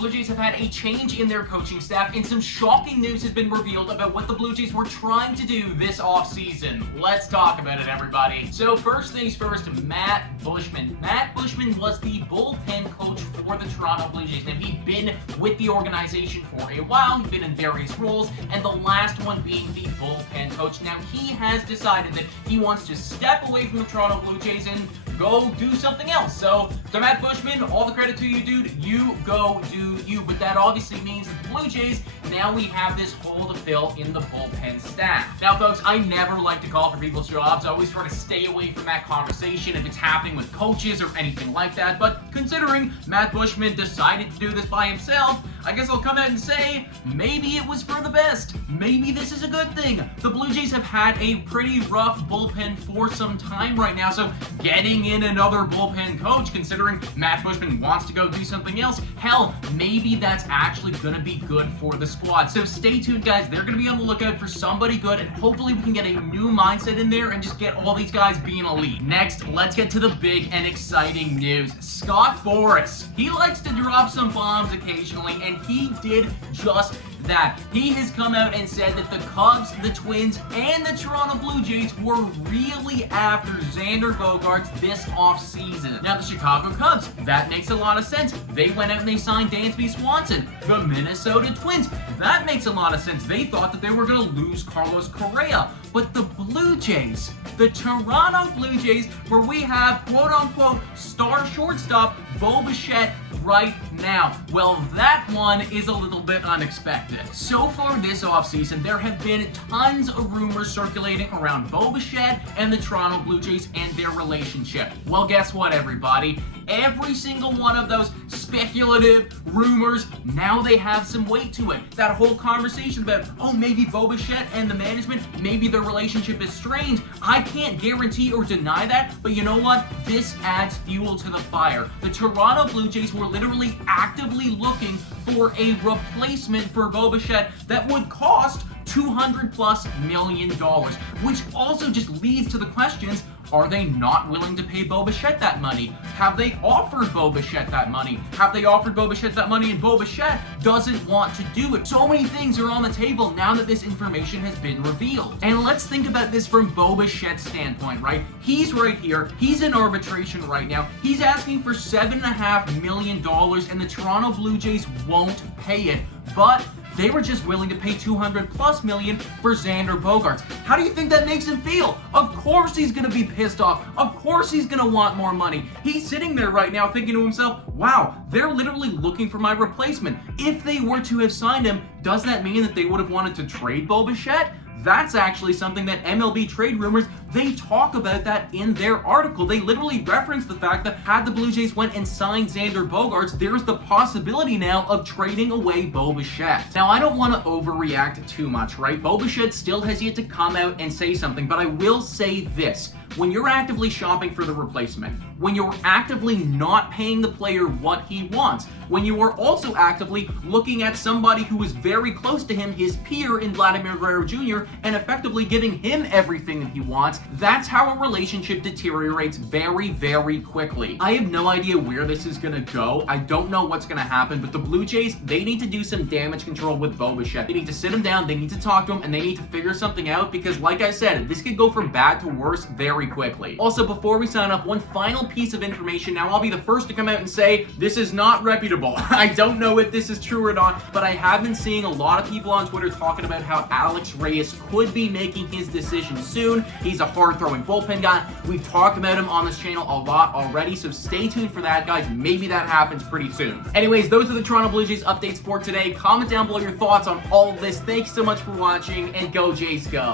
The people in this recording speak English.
Blue Jays have had a change in their coaching staff, and some shocking news has been revealed about what the Blue Jays were trying to do this offseason. Let's talk about it, everybody. So first things first, Matt Bushman. Matt Bushman was the bullpen coach for the Toronto Blue Jays. Now, he'd been with the organization for a while. He'd been in various roles, and the last one being the bullpen coach. Now, he has decided that he wants to step away from the Toronto Blue Jays and go do something else. So, to Matt Bushman, all the credit to you, dude. You go do you. But that obviously means that the Blue Jays, now we have this hole to fill in the bullpen staff. Now, folks, I never like to call for people's jobs. I always try to stay away from that conversation if it's happening with coaches or anything like that. But considering Matt Bushman decided to do this by himself, I guess I'll come out and say, maybe it was for the best. Maybe this is a good thing. The Blue Jays have had a pretty rough bullpen for some time right now, so getting in another bullpen coach, considering Matt Bushman wants to go do something else, hell, maybe that's actually going to be good for the squad. So stay tuned, guys. They're going to be on the lookout for somebody good, and hopefully we can get a new mindset in there and just get all these guys being elite. Next, let's get to the big and exciting news. Scott Boras. He likes to drop some bombs occasionally, and he did just that. He has come out and said that the Cubs, the Twins, and the Toronto Blue Jays were really after Xander Bogaerts this offseason. Now, the Chicago Cubs, that makes a lot of sense. They went out and they signed Dansby Swanson. The Minnesota Twins, that makes a lot of sense. They thought that they were going to lose Carlos Correa. But the Blue Jays, the Toronto Blue Jays, where we have quote-unquote star shortstop Bo Bichette right now. Well, that one is a little bit unexpected. So far this offseason, there have been tons of rumors circulating around Bo Bichette and the Toronto Blue Jays and their relationship. Well, guess what, everybody? Every single one of those speculative rumors, now they have some weight to it. That whole conversation about, oh, maybe Bo Bichette and the management, maybe their relationship is strained. I can't guarantee or deny that, but you know what? This adds fuel to the fire. The Toronto Blue Jays were literally actively looking for a replacement for Bo Bichette that would cost $200+ million, which also just leads to the questions, are they not willing to pay Bo Bichette that money? Have they offered Bo Bichette that money? Have they offered Bo Bichette that money and Bo Bichette doesn't want to do it? So many things are on the table now that this information has been revealed. And let's think about this from Bo Bichette's standpoint, right? He's right here. He's in arbitration right now. He's asking for $7.5 million, and the Toronto Blue Jays won't pay it. But they were just willing to pay $200+ million for Xander Bogaerts. How do you think that makes him feel? Of course he's going to be pissed off. Of course he's going to want more money. He's sitting there right now thinking to himself, wow, they're literally looking for my replacement. If they were to have signed him, does that mean that they would have wanted to trade Bo Bichette? That's actually something that MLB Trade Rumors, they talk about that in their article. They literally reference the fact that had the Blue Jays went and signed Xander Bogaerts, there's the possibility now of trading away Bo Bichette. Now, I don't want to overreact too much, right? Bo Bichette still has yet to come out and say something, but I will say this. When you're actively shopping for the replacement, when you're actively not paying the player what he wants, when you are also actively looking at somebody who is very close to him, his peer in Vladimir Guerrero Jr., and effectively giving him everything that he wants, that's how a relationship deteriorates very, very quickly. I have no idea where this is going to go. I don't know what's going to happen, but the Blue Jays, they need to do some damage control with Bo Bichette. They need to sit him down, they need to talk to him, and they need to figure something out because, like I said, this could go from bad to worse very quickly. Also, before we sign off, one final piece of information. Now, I'll be the first to come out and say this is not reputable. I don't know if this is true or not, but I have been seeing a lot of people on Twitter talking about how Alex Reyes could be making his decision soon. He's a hard-throwing bullpen guy. We've talked about him on this channel a lot already, so stay tuned for that, guys. Maybe that happens pretty soon. Anyways, those are the Toronto Blue Jays updates for today. Comment down below your thoughts on all of this. Thanks so much for watching, and go Jays go!